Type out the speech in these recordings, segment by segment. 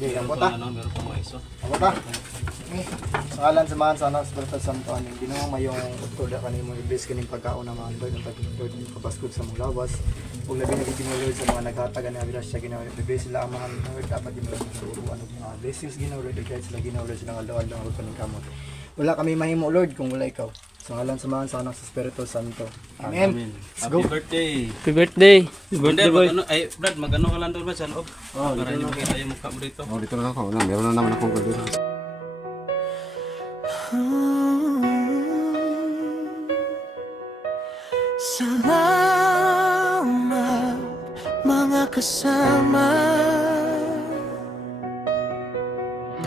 Okay, ang bota. Meron pang mais. Ang bota. Sa ngalan samahan sa anak sa Espiritu Santo, aning Ginoo mayong tuda kanimo iblis kaning pagkaon ng mga Lord, ang pagkikod ng kabaskod sa mong lawas. Ug labi na Ginoo Lord sa mga naghatagan ng grasya Ginoo, ibigay sila ang mga Lord dapat Ginoo sa uruan ng mga blessings Ginoo Lord, guide sila Ginoo Lord sa aldaw-aldaw ug kaning kamot. Wala kami mahimo Lord kung wala ikaw. Sa ngalan samahan sa anak sa Espiritu Santo. Amen. Let's go. Happy birthday. Happy birthday. Happy Hindi, birthday boy. mag-ano, ay, Brad, mag-ano ka lang doon ba sa loob? Para hindi makita yung mukha mo dito. Oh, dito lang ako. Meron na naman akong pagdito. Salamat mga kasama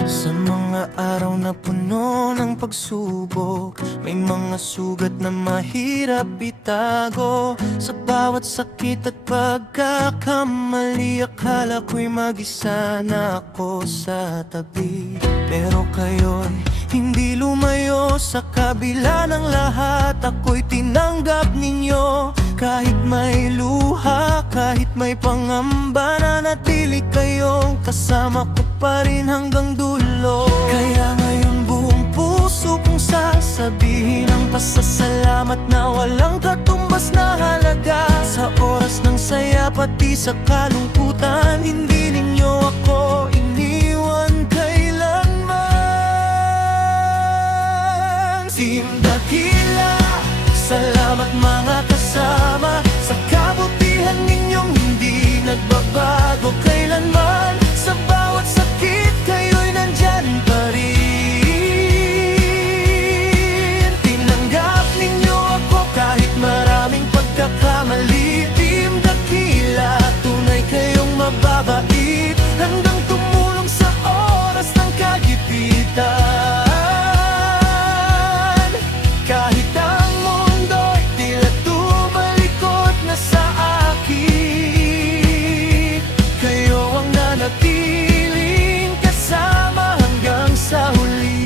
sa mga araw na puno ng pagsubok. May mga sugat na mahirap itago. Sa bawat sakit at pagkakamali, akala ko'y mag-isa na ako sa tabi. Pero kayo'y hindi lumayo. Sa kabila ng lahat, ako'y tinanggap ninyo. Kahit may luha, kahit may pangamba, nanatili kayong kasama ko pa rin hanggang dulo. Kaya ngayon buong puso kong sasabihin ang pasasalamat na walang katumbas na halaga. Sa oras ng saya pati sa kalungkutan, hindi ninyo ako iniwan kailanman. Team Dakila, salamat mga kasama sa kabutihan ninyong hindi nagbabago kailanman. Sa bawat sakit kayo'y nandyan pa rin. Tinanggap ninyo ako kahit maraming pagkakamali. Team Dakila, tunay kayong mababait handang tumulong sa oras ng kagipitan. Kahit ang mundo'y tila tumalikod na sa akin, kayo ang nanatiling kasama hanggang sa huli.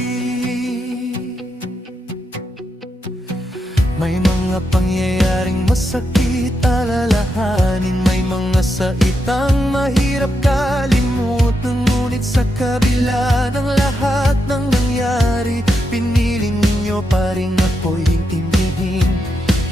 May mga pangyayaring masakit alalahanin, may mga saitang mahirap kalimutan. Ngunit sa kabila ng lahat ng nangyari, pinili ninyo pa rin ako'y intindihin.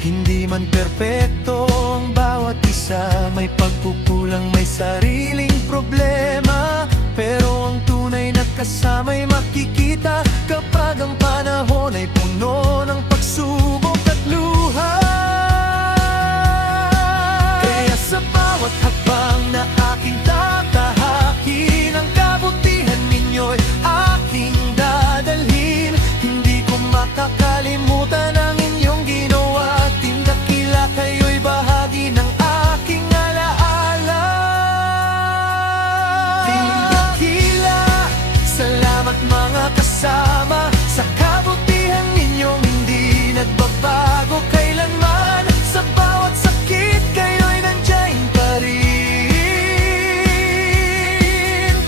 Hindi man perpekto ang bawat isa, may pagkukulang, may sariling problema. Pero ang tunay na kasama'y makikita kapag ang panahon ay puno ng pagsubok at luha. Kaya sa bawat hakbang na aking tatahakin, ang kabutihan ninyo'y aking dadalhin. Hindi ko makakalimutan ang inyong ginawa. Team Dakila, kayo'y bahagi ng aking alaala. Team Dakila, salamat mga kasama sa kabutihan ninyong hindi nagbabago kailanman. Sa bawat sakit kayo'y nandiyan pa rin.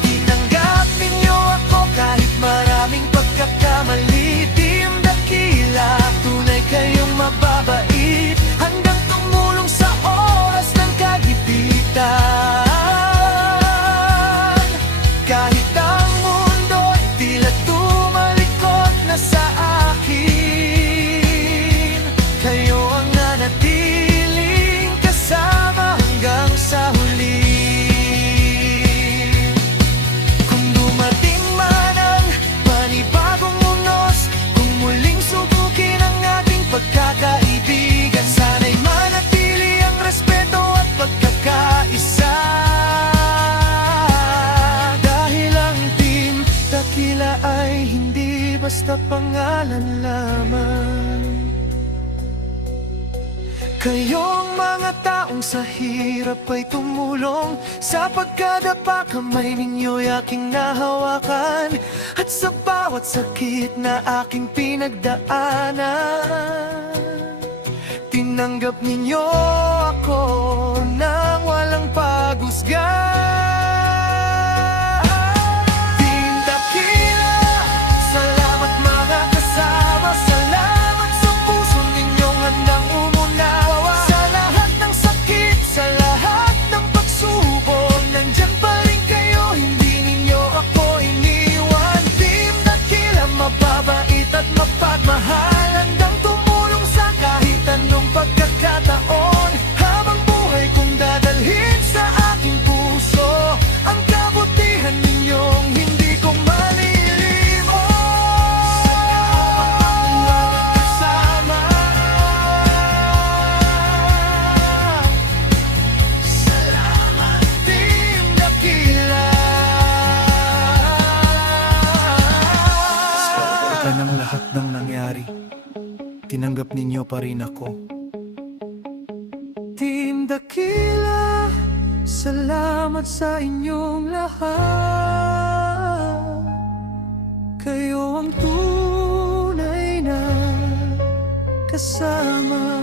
Tinanggap ninyo ako kahit maraming pagkakamali. Team Dakila, tunay kayong mababait handang tumulong sa oras ng kagipitan. Kahit ang mundo'y tila tumalikod na sa akin, kayo ang nanatiling kasama hanggang sa huli. Kung dumating man ang panibagong unos, kung muling subukin ang ating pagkakaibigan, sana'y manatili ang respeto at pagkakaisa. Dahil ang Team Dakila ay hindi basta pangalan lamang. Kayong mga taong sa hirap ay tumulong, sa pagkadapa kamay ninyo'y aking nahawakan. At sa bawat sakit na aking pinagdaanan, tinanggap ninyo ako nang walang paghusga. Team Dakila, salamat mga kasama. Salamat sa puso ninyong handang umunawa. Sa lahat ng sakit, sa lahat ng pagsubok, nandyan pa rin kayo, hindi ninyo ako ng nangyari, tinanggap ninyo pa rin ako. Team Dakila, salamat sa inyong lahat. Kayo ang tunay na kasama.